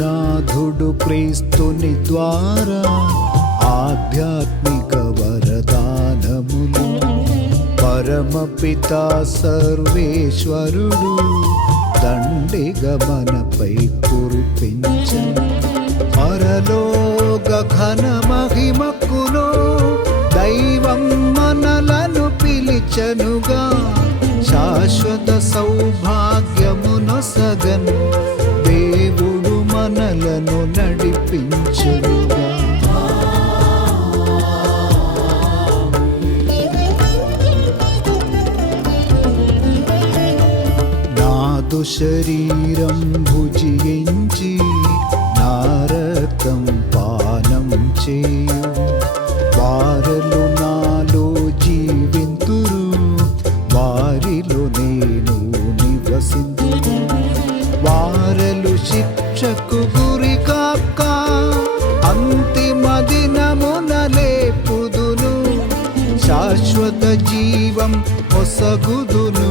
నాథుడు క్రీస్తుని ద్వారా ఆధ్యాత్మిక వరదానములు పరమపితా సర్వేశ్వరుడు దండిగా మనపై కురిపించెను. పరలోక ఘన మహిమకులో దైవం మనలను పిలిచెనుగా, శాశ్వత సౌభాగ్యమునొసగన్ దేవుడు మనలను నడిపించెనుగా. నాదు శరీరం భుజించి నా రక్తం పానం చేయు వారలు నాలో జీవింతురు, వారిలో నేను నివసింతును. వారలు శిక్షకు గురి కాక అంతిమ దినమున లేపుదును, శాశ్వత జీవం పొసగుదును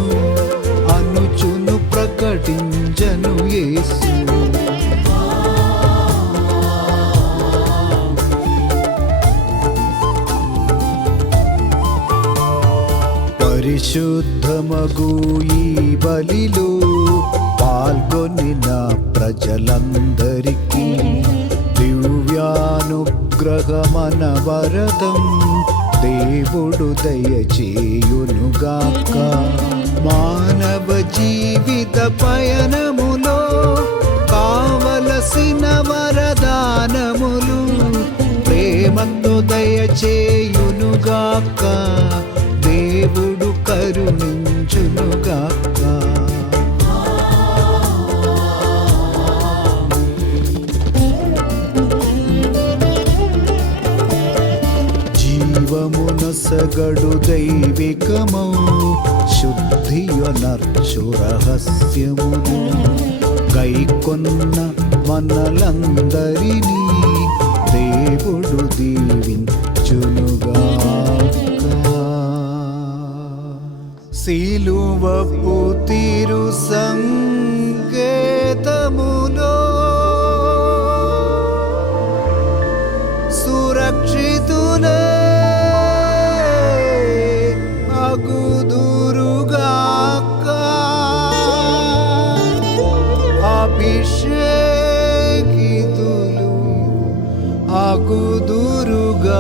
అనుచును ప్రకటించను యేసు. పరిశుద్ధమగు ఈ బలిలో పాల్గొనిన ప్రజలందరికీ దివ్యానుగ్రహమన వరదం దేవుడు దయచేయునుగాక. మానవ జీవిత పయనములో కావలసిన వరదానములు ప్రేమతో దయచేయునుగాక, దేవుడు కరుణించునుగాక. జీవమునొసగడు దైవికమౌ శుద్ధియొనర్చు రహస్యమును గైకొన్న మనలందరినీ దేవుడు దీవించునుగాక. సిలువపు తిరు సంకేతములో సురక్షితులే అగుదురుగాక, అభిషేకితులు అగుదురుగాక,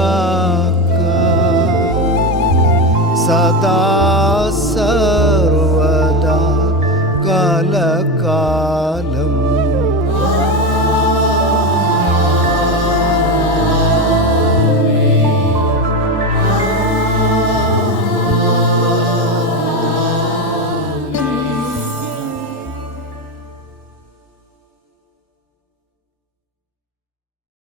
సదా సర్వదా కలకాలం.